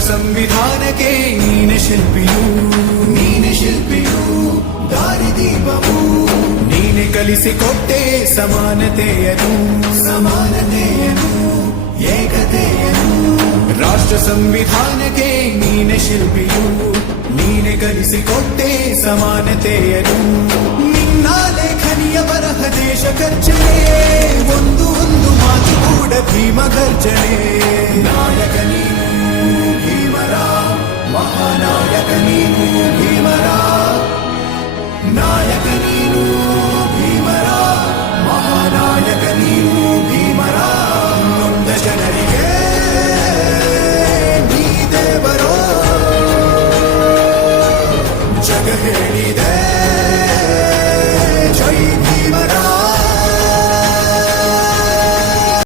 ಸಂವಿಧಾನಕ್ಕೆ ನೀನೆ ಶಿಲ್ಪಿಯು ದಾರಿದೀಪವು ನೀನೆ ಕಲಿಸಿಕೊಟ್ಟೆ ಸಮಾನತೆಯನ್ನು ಏಕತೆಯನ್ನು ರಾಷ್ಟ್ರ ಸಂವಿಧಾನಕ್ಕೆ ನೀನೆ ಶಿಲ್ಪಿಯು ನೀನೆ ಕಲಿಸಿಕೊಟ್ಟೆ ಸಮಾನತೆಯನ್ನು ನಿನ್ನ ಲೇಖನಿಯ ಬರಹ ದೇಶ ಖರ್ಚನೆ ಒಂದು ಮಾತು ಕೂಡ ಭೀಮ ಗರ್ಜನೆ ನಾಯಕ ನೀನು ಭೀಮರ ಮಹಾನಾಯಕ ನೀನು ಭೀಮರ ನಾಯಕ